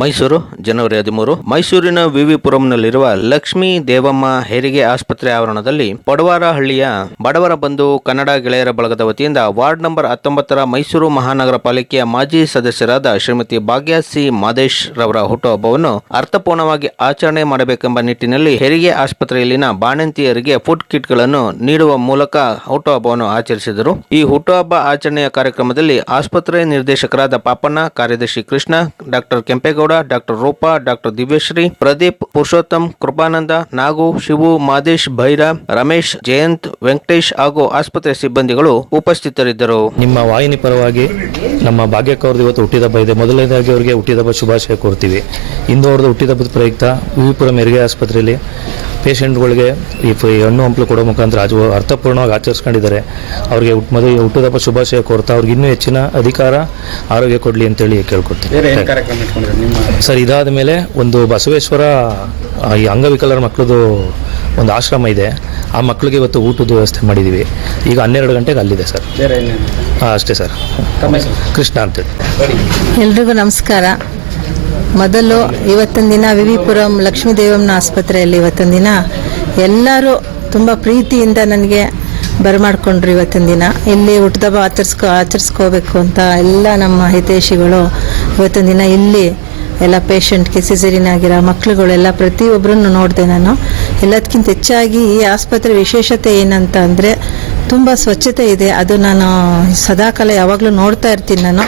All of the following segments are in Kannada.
ಮೈಸೂರು, ಜನವರಿ ಹದಿಮೂರು. ಮೈಸೂರಿನ ವಿವಿಪುರಂನಲ್ಲಿರುವ ಲಕ್ಷ್ಮೀ ದೇವಮ್ಮ ಹೆರಿಗೆ ಆಸ್ಪತ್ರೆ ಆವರಣದಲ್ಲಿ ಪಡವಾರಹಳ್ಳಿಯ ಬಡವರ ಬಂಧು ಕನ್ನಡ ಗೆಳೆಯರ ಬಳಗದ ವತಿಯಿಂದ ವಾರ್ಡ್ ನಂಬರ್ ಹತ್ತೊಂಬತ್ತರ ಮೈಸೂರು ಮಹಾನಗರ ಪಾಲಿಕೆಯ ಮಾಜಿ ಸದಸ್ಯರಾದ ಶ್ರೀಮತಿ ಭಾಗ್ಯ ಸಿ ಮಾದೇಶ್ ರವರ ಹುಟ್ಟುಹಬ್ಬವನ್ನು ಅರ್ಥಪೂರ್ಣವಾಗಿ ಆಚರಣೆ ಮಾಡಬೇಕೆಂಬ ನಿಟ್ಟಿನಲ್ಲಿ ಹೆರಿಗೆ ಆಸ್ಪತ್ರೆಯಲ್ಲಿನ ಬಾಣಂತಿಯರಿಗೆ ಫುಡ್ ಕಿಟ್ಗಳನ್ನು ನೀಡುವ ಮೂಲಕ ಹುಟ್ಟುಹಬ್ಬವನ್ನು ಆಚರಿಸಿದರು. ಈ ಹುಟ್ಟುಹಬ್ಬ ಆಚರಣೆಯ ಕಾರ್ಯಕ್ರಮದಲ್ಲಿ ಆಸ್ಪತ್ರೆ ನಿರ್ದೇಶಕರಾದ ಪಾಪಣ್ಣ, ಕಾರ್ಯದರ್ಶಿ Krishna, doctor Kempegowda doctor Rupa, doctor Divyashree, Pradeep, Purushottam, Kripananda, Nagu, Shivu, Madesh, Bhaira, Ramesh, Jayanth, Venkatesh ಹಾಗೂ ಆಸ್ಪತ್ರೆ ಸಿಬ್ಬಂದಿಗಳು ಉಪಸ್ಥಿತರಿದ್ದರು. ನಿಮ್ಮ ವಾಹಿನಿ ಪರವಾಗಿ ನಮ್ಮ ಭಾಗ್ಯಕ್ಕವ್ರದ್ದು ಇವತ್ತು ಹುಟ್ಟಿದಬ್ಬ ಇದೆ. ಮೊದಲನೇದಾಗಿ ಅವರಿಗೆ ಹುಟ್ಟಿದಬ್ಬ ಶುಭಾಶಯ ಕೋರ್ತೀವಿ. ಇಂದು ಅವ್ರದ್ದು ಹುಟ್ಟಿದಬ್ಬದ ಪ್ರಯುಕ್ತ ವಿವಿಪುರ ಹೆರಿಗೆ ಆಸ್ಪತ್ರೆಯಲ್ಲಿ ಪೇಷಂಟ್ಗಳಿಗೆ ಈ ಹಣ್ಣು ಹಂಪಲು ಕೊಡೋ ಮುಖಾಂತರ ಆಚು ಅರ್ಥಪೂರ್ಣವಾಗಿ ಆಚರಿಸ್ಕೊಂಡಿದ್ದಾರೆ. ಅವ್ರಿಗೆ ಹುಟ್ಟು ಮದುವೆ ಹುಟ್ಟಿದಬ್ಬ ಶುಭಾಶಯ ಕೋರ್ತಾ ಅವ್ರಿಗೆ ಇನ್ನೂ ಹೆಚ್ಚಿನ ಅಧಿಕಾರ ಆರೋಗ್ಯ ಕೊಡಲಿ ಅಂತೇಳಿ ಕೇಳ್ಕೊಡ್ತೀನಿ. ಸರ್ ಇದಾದ ಮೇಲೆ ಒಂದು ಬಸವೇಶ್ವರ ಈ ಅಂಗವಿಕಲರ ಮಕ್ಕಳದು ಒಂದು ಆಶ್ರಮ ಇದೆ. ಆ ಮಕ್ಕಳಿಗೆ ಇವತ್ತು ಊಟದ ವ್ಯವಸ್ಥೆ ಮಾಡಿದ್ದೀವಿ ಈಗ ಹನ್ನೆರಡು ಗಂಟೆಗೆ ಅಲ್ಲಿದೆ ಸರ್. ಹಾಂ ಅಷ್ಟೇ ಸರ್. ಕೃಷ್ಣ ಅಂತೇಳಿ. ಎಲ್ರಿಗೂ ನಮಸ್ಕಾರ. ಮೊದಲು ಇವತ್ತಿನ ದಿನ ವಿವಿಪುರಂ ಲಕ್ಷ್ಮೀ ದೇವಮ್ಮನ ಆಸ್ಪತ್ರೆಯಲ್ಲಿ ಇವತ್ತಿನ ದಿನ ಎಲ್ಲರೂ ತುಂಬ ಪ್ರೀತಿಯಿಂದ ನನಗೆ ಬರಮಾಡ್ಕೊಂಡ್ರು ಇವತ್ತಿನ ದಿನ. ಇಲ್ಲಿ ಹುಟ್ಟದಬ್ಬ ಆಚರಿಸ್ಕೊ, ಆಚರಿಸ್ಕೋಬೇಕು ಅಂತ ಎಲ್ಲ ನಮ್ಮ ಹಿತೈಷಿಗಳು ಇವತ್ತಿನ ದಿನ ಇಲ್ಲಿ ಎಲ್ಲ ಪೇಷಂಟ್ಗೆ ಸಿಸರಿನ್ ಆಗಿರೋ ಮಕ್ಳುಗಳೆಲ್ಲ ಪ್ರತಿಯೊಬ್ಬರನ್ನು ನೋಡಿದೆ ನಾನು. ಎಲ್ಲದಕ್ಕಿಂತ ಹೆಚ್ಚಾಗಿ ಈ ಆಸ್ಪತ್ರೆ ವಿಶೇಷತೆ ಏನಂತ ಅಂದರೆ ತುಂಬ ಸ್ವಚ್ಛತೆ ಇದೆ. ಅದು ನಾನು ಸದಾಕಾಲ ಯಾವಾಗಲೂ ನೋಡ್ತಾ ಇರ್ತೀನಿ ನಾನು.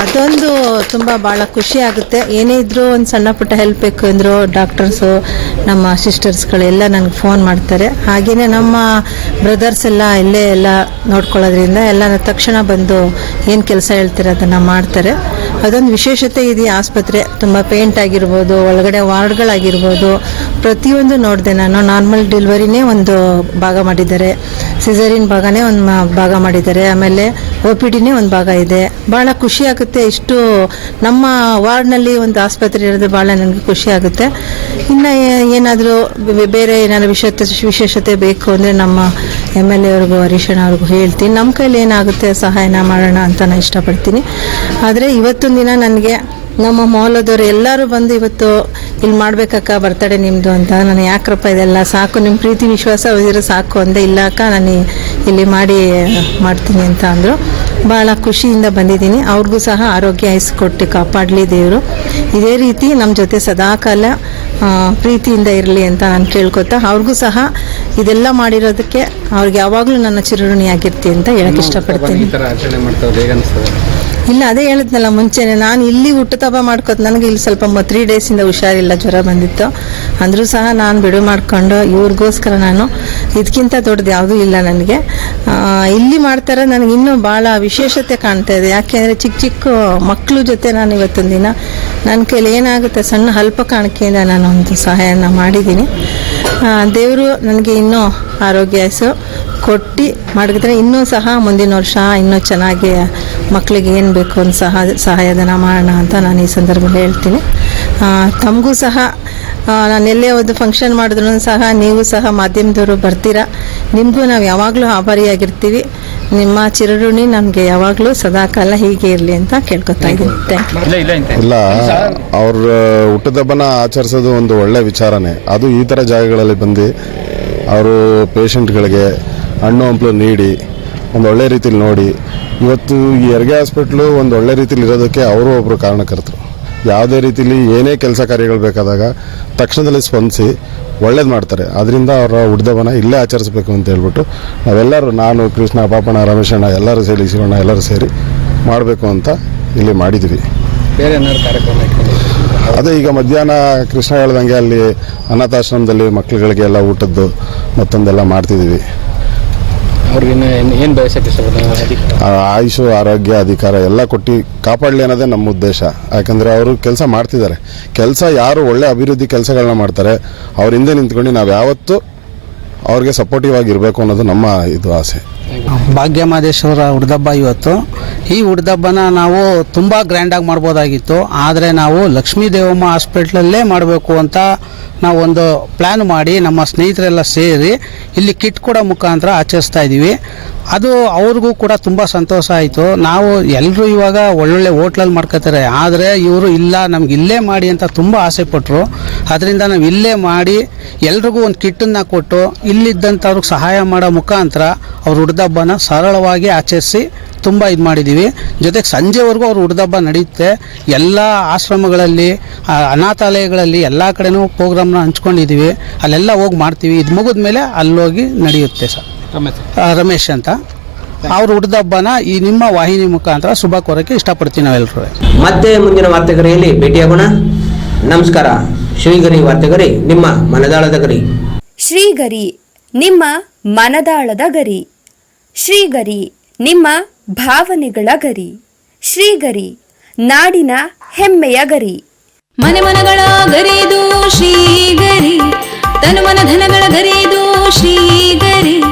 ಅದೊಂದು ತುಂಬ ಭಾಳ ಖುಷಿ ಆಗುತ್ತೆ. ಏನೇ ಇದ್ರೂ ಒಂದು ಸಣ್ಣ ಪುಟ್ಟ ಹೆಲ್ಪ್ ಬೇಕು ಅಂದರೂ ಡಾಕ್ಟರ್ಸು ನಮ್ಮ ಸಿಸ್ಟರ್ಸ್ಗಳೆಲ್ಲ ನನಗೆ ಫೋನ್ ಮಾಡ್ತಾರೆ. ಹಾಗೆಯೇ ನಮ್ಮ ಬ್ರದರ್ಸ್ ಎಲ್ಲ ಇಲ್ಲೇ ಎಲ್ಲ ನೋಡ್ಕೊಳ್ಳೋದ್ರಿಂದ ಎಲ್ಲ ತಕ್ಷಣ ಬಂದು ಏನು ಕೆಲಸ ಹೇಳ್ತಾರೆ ಅದನ್ನು ಮಾಡ್ತಾರೆ. ಅದೊಂದು ವಿಶೇಷತೆ ಇದೆ ಆಸ್ಪತ್ರೆ. ತುಂಬ ಪೇಂಟ್ ಆಗಿರ್ಬೋದು, ಒಳಗಡೆ ವಾರ್ಡ್ಗಳಾಗಿರ್ಬೋದು. ಪ್ರತಿಯೊಂದು ನೋಡಿದೆ ನಾನು. ನಾರ್ಮಲ್ ಡೆಲಿವರಿನೇ ಒಂದು ಭಾಗ ಮಾಡಿದ್ದಾರೆ. ಸಿಸರಿನ್ ಭಾಗನೇ ಒಂದು ಭಾಗ ಮಾಡಿದ್ದಾರೆ. ಆಮೇಲೆ ಒ ಪಿ ಡಿನೇ ಒಂದು ಭಾಗ ಇದೆ. ಭಾಳ ಖುಷಿ ಇಷ್ಟು ನಮ್ಮ ವಾರ್ಡ್ನಲ್ಲಿ ಒಂದು ಆಸ್ಪತ್ರೆ ಇರೋದು ಭಾಳ ನನಗೆ ಖುಷಿ ಆಗುತ್ತೆ. ಇನ್ನು ಏನಾದರೂ ಬೇರೆ ಏನಾದರೂ ವಿಶೇಷ ವಿಶೇಷತೆ ಬೇಕು ಅಂದರೆ ನಮ್ಮ ಎಂ ಎಲ್ ಎ ಅವ್ರಿಗೂ ಅವ್ರಿಗೂ ಹೇಳ್ತೀನಿ. ನಮ್ಮ ಕೈಲಿ ಏನಾಗುತ್ತೆ, ಸಹಾಯನ ಮಾಡೋಣ ಅಂತ ನಾನು ಇಷ್ಟಪಡ್ತೀನಿ. ಆದರೆ ಇವತ್ತೊಂದು ದಿನ ನನಗೆ ನಮ್ಮ ಮೌಲದವರು ಎಲ್ಲರೂ ಬಂದು ಇವತ್ತು ಇಲ್ಲಿ ಮಾಡ್ಬೇಕಕ್ಕ, ಬರ್ತಡೆ ನಿಮ್ಮದು ಅಂತ. ನಾನು ಯಾಕ್ರಪ್ಪ ಇದೆಲ್ಲ ಸಾಕು? ನಿಮ್ಮ ಪ್ರೀತಿ, ವಿಶ್ವಾಸ ಇದ್ರೆ ಸಾಕು ಅಂದೆ. ಇಲ್ಲ ಅಕ್ಕ, ನಾನು ಇಲ್ಲಿ ಮಾಡಿ ಮಾಡ್ತೀನಿ ಅಂತ ಅಂದರು. ಭಾಳ ಖುಷಿಯಿಂದ ಬಂದಿದ್ದೀನಿ. ಅವ್ರಿಗೂ ಸಹ ಆರೋಗ್ಯ ಕೊಟ್ಟು ಕಾಪಾಡಲಿ ದೇವರು. ಇದೇ ರೀತಿ ನಮ್ಮ ಜೊತೆ ಸದಾಕಾಲ ಪ್ರೀತಿಯಿಂದ ಇರಲಿ ಅಂತ ನಾನು ಕೇಳ್ಕೊತಾ ಅವ್ರಿಗೂ ಸಹ ಇದೆಲ್ಲ ಮಾಡಿರೋದಕ್ಕೆ ಅವ್ರಿಗೆ ಯಾವಾಗಲೂ ನನ್ನ ಚಿರಋಣಿಯಾಗಿರ್ತೀನಿ ಅಂತ ಹೇಳಕ್ಕೆ ಇಷ್ಟಪಡ್ತೀನಿ. ಇಲ್ಲ, ಅದೇ ಹೇಳಿದ್ನಲ್ಲ ಮುಂಚೆನೆ, ನಾನು ಇಲ್ಲಿ ಹುಟ್ಟುತ್ತಬ್ಬ ಮಾಡ್ಕೋತ, ನನಗೆ ಇಲ್ಲಿ ಸ್ವಲ್ಪ ತ್ರೀ ಡೇಸಿಂದ ಹುಷಾರಿಲ್ಲ, ಜ್ವರ ಬಂದಿತ್ತು. ಅಂದರೂ ಸಹ ನಾನು ಬಿಡುವು ಮಾಡಿಕೊಂಡು, ಇವ್ರಿಗೋಸ್ಕರ ನಾನು ಇದಕ್ಕಿಂತ ದೊಡ್ಡದು ಯಾವುದೂ ಇಲ್ಲ ನನಗೆ. ಇಲ್ಲಿ ಮಾಡ್ತಾರೆ, ನನಗೆ ಇನ್ನೂ ಭಾಳ ವಿಶೇಷತೆ ಕಾಣ್ತಾ ಇದೆ. ಯಾಕೆಂದರೆ ಚಿಕ್ಕ ಚಿಕ್ಕ ಮಕ್ಕಳು ಜೊತೆ ನಾನು ಇವತ್ತೊಂದು ದಿನ ನನ್ನ ಕೈಲಿ ಏನಾಗುತ್ತೆ, ಸಣ್ಣ ಅಲ್ಪ ಕಾಣಿಕೆಯಿಂದ ನಾನು ಒಂದು ಸಹಾಯನ ಮಾಡಿದ್ದೀನಿ. ದೇವರು ನನಗೆ ಇನ್ನೂ ಆರೋಗ್ಯ ಕೊಟ್ಟು ಮಾಡಿದ್ರೆ ಇನ್ನೂ ಸಹ ಮುಂದಿನ ವರ್ಷ ಇನ್ನೂ ಚೆನ್ನಾಗಿ ಮಕ್ಕಳಿಗೆ ಏನು ಬೇಕು ಅಂತ ಸಹ ಸಹಾಯಧನ ಮಾಡೋಣ ಅಂತ ನಾನು ಈ ಸಂದರ್ಭದಲ್ಲಿ ಹೇಳ್ತೀನಿ. ತಮಗೂ ಸಹ ನಾನು ಎಲ್ಲೇ ಒಂದು ಫಂಕ್ಷನ್ ಮಾಡಿದ್ರು ಸಹ ನೀವು ಸಹ ಮಾಧ್ಯಮದವರು ಬರ್ತೀರಾ? ನಿಮಗೂ ನಾವು ಯಾವಾಗಲೂ ಆಭಾರಿಯಾಗಿರ್ತೀವಿ. ನಿಮ್ಮ ಚಿರಋಣಿ ನಮಗೆ ಯಾವಾಗಲೂ ಸದಾಕಾಲ ಹೀಗೆ ಇರಲಿ ಅಂತ ಕೇಳ್ಕೊತಾ ಇದ್ದೀನಿ. ಇಲ್ಲ ಅವ್ರ ಹುಟ್ಟದಬ್ಬನ ಆಚರಿಸೋದು ಒಂದು ಒಳ್ಳೆ ವಿಚಾರನೇ. ಅದು ಈ ಥರ ಜಾಗಗಳಲ್ಲಿ ಬಂದು ಅವರು ಪೇಷಂಟ್ಗಳಿಗೆ ಹಣ್ಣು ಹಂಪಲು ನೀಡಿ ಒಂದು ಒಳ್ಳೆ ರೀತಿಲಿ ನೋಡಿ. ಇವತ್ತು ಈ ಹೆರಿಗೆ ಹಾಸ್ಪಿಟ್ಲು ಒಂದು ಒಳ್ಳೆ ರೀತಿಲಿ ಇರೋದಕ್ಕೆ ಅವರು ಒಬ್ಬರು ಕಾರಣಕರ್ತರು. ಯಾವುದೇ ರೀತಿಲಿ ಏನೇ ಕೆಲಸ ಕಾರ್ಯಗಳು ಬೇಕಾದಾಗ ತಕ್ಷಣದಲ್ಲಿ ಸ್ಪಂದಿಸಿ ಒಳ್ಳೇದು ಮಾಡ್ತಾರೆ. ಅದರಿಂದ ಅವರ ಉಡ್ದವನ ಇಲ್ಲೇ ಆಚರಿಸಬೇಕು ಅಂತ ಹೇಳ್ಬಿಟ್ಟು ನಾವೆಲ್ಲರೂ ನಾನು ಕೃಷ್ಣ ಪಾಪಣ್ಣ ರಮೇಶಣ್ಣ ಎಲ್ಲರೂ ಸೇರಿ ಶಿವಣ್ಣ ಎಲ್ಲರೂ ಸೇರಿ ಮಾಡಬೇಕು ಅಂತ ಇಲ್ಲಿ ಮಾಡಿದ್ದೀವಿ. ಬೇರೆ ಕಾರ್ಯಕ್ರಮ? ಅದೇ ಈಗ ಮಧ್ಯಾಹ್ನ ಕೃಷ್ಣ ಹೇಳ್ದಂಗೆ ಅಲ್ಲಿ ಅನಾಥಾಶ್ರಮದಲ್ಲಿ ಮಕ್ಕಳುಗಳಿಗೆ ಎಲ್ಲ ಊಟದ್ದು ಮತ್ತೊಂದೆಲ್ಲ ಮಾಡ್ತಿದ್ದೀವಿ. ಅವ್ರಿಗೆ ಏನು ಬಯಸಕ್ಕೆ ಇಷ್ಟಪಡ್ತಾರೆ ಆಯುಷು ಆರೋಗ್ಯ ಅಧಿಕಾರ ಎಲ್ಲ ಕೊಟ್ಟು ಕಾಪಾಡಲಿ ಅನ್ನೋದೇ ನಮ್ಮ ಉದ್ದೇಶ. ಯಾಕಂದರೆ ಅವರು ಕೆಲಸ ಮಾಡ್ತಿದ್ದಾರೆ. ಕೆಲಸ ಯಾರು ಒಳ್ಳೆ ಅಭಿವೃದ್ಧಿ ಕೆಲಸಗಳನ್ನ ಮಾಡ್ತಾರೆ ಅವ್ರ ಹಿಂದೆ ನಿಂತ್ಕೊಂಡು ನಾವು ಯಾವತ್ತೂ ಅವ್ರಿಗೆ ಸಪೋರ್ಟಿವ್ ಆಗಿರಬೇಕು ಅನ್ನೋದು ನಮ್ಮ ಇದು ಆಸೆ. ಭಾಗ್ಯಮಾದೇಶ್ವರ ಹುಡ್ದಬ್ಬ ಇವತ್ತು. ಈ ಹುಡ್ದಬ್ಬನ ನಾವು ತುಂಬ ಗ್ರ್ಯಾಂಡಾಗಿ ಮಾಡ್ಬೋದಾಗಿತ್ತು. ಆದರೆ ನಾವು ಲಕ್ಷ್ಮೀ ದೇವಮ್ಮ ಹಾಸ್ಪಿಟ್ಲಲ್ಲೇ ಮಾಡಬೇಕು ಅಂತ ನಾವು ಒಂದು ಪ್ಲ್ಯಾನ್ ಮಾಡಿ ನಮ್ಮ ಸ್ನೇಹಿತರೆಲ್ಲ ಸೇರಿ ಇಲ್ಲಿ ಕಿಟ್ ಕೂಡ ಮುಖಾಂತರ ಆಚರಿಸ್ತಾ ಇದ್ದೀವಿ ಅದು ಅವ್ರಿಗೂ ಕೂಡ ತುಂಬ ಸಂತೋಷ ಆಯಿತು. ನಾವು ಎಲ್ಲರೂ ಇವಾಗ ಒಳ್ಳೊಳ್ಳೆ ಹೋಟ್ಲಲ್ಲಿ ಮಾಡ್ಕೋತಾರೆ. ಆದರೆ ಇವರು ಇಲ್ಲ, ನಮ್ಗೆ ಇಲ್ಲೇ ಮಾಡಿ ಅಂತ ತುಂಬ ಆಸೆ ಪಟ್ಟರು ಅದರಿಂದ ನಾವು ಇಲ್ಲೇ ಮಾಡಿ ಎಲ್ರಿಗೂ ಒಂದು ಕಿಟ್ಟನ್ನು ಕೊಟ್ಟು ಇಲ್ಲಿದ್ದಂಥವ್ರಿಗೆ ಸಹಾಯ ಮಾಡೋ ಮುಖಾಂತರ ಅವ್ರ ಹುಡ್ದಬ್ಬನ ಸರಳವಾಗಿ ಆಚರಿಸಿ ತುಂಬ ಇದು ಮಾಡಿದ್ದೀವಿ ಜೊತೆಗೆ ಸಂಜೆವರೆಗೂ ಅವ್ರ ಹುಡ್ದಬ್ಬ ನಡೆಯುತ್ತೆ ಎಲ್ಲ ಆಶ್ರಮಗಳಲ್ಲಿ ಅನಾಥಾಲಯಗಳಲ್ಲಿ ಎಲ್ಲ ಕಡೆನೂ ಪ್ರೋಗ್ರಾಮ್ನ ಹಂಚ್ಕೊಂಡಿದ್ದೀವಿ ಅಲ್ಲೆಲ್ಲ ಹೋಗಿ ಮಾಡ್ತೀವಿ. ಇದು ಮುಗಿದ ಮೇಲೆ ಅಲ್ಲೋಗಿ ನಡೆಯುತ್ತೆ ಸರ್. ರಮೇಶ್. ಅಂತ. ಅವ್ರ ಹುಡ್ದಬ್ಬನ ಈ ನಿಮ್ಮ ವಾಹಿನಿ ಮುಖಾಂತರ ಶುಭ ಕೋರಕ್ಕೆ ಇಷ್ಟಪಡ್ತೀವಿ ನಾವೆಲ್ಲರೂ ಮತ್ತೆ ಮುಂದಿನ ವಾರ್ತೆಗರಿಯಲ್ಲಿ ಭೇಟಿಯಾಗೋಣ ನಮಸ್ಕಾರ. ಶ್ರೀಗರಿ ವಾರ್ತೆಗರಿ ನಿಮ್ಮ ಮನದಾಳದ ಗರಿ. ಶ್ರೀಗರಿ ನಿಮ್ಮ ಮನದಾಳದ ಗರಿ. ಶ್ರೀಗರಿ ನಿಮ್ಮ ಭಾವನೆಗಳ ಗರಿ. ಶ್ರೀಗರಿ ನಾಡಿನ ಹೆಮ್ಮೆಯ ಗರಿ. ಮನೆ ಮನಗಳ ಗರಿದು ಶ್ರೀಗರಿ ತನು ಮನ ಧನಗಳ ಗರಿದು ಶ್ರೀಗರಿ.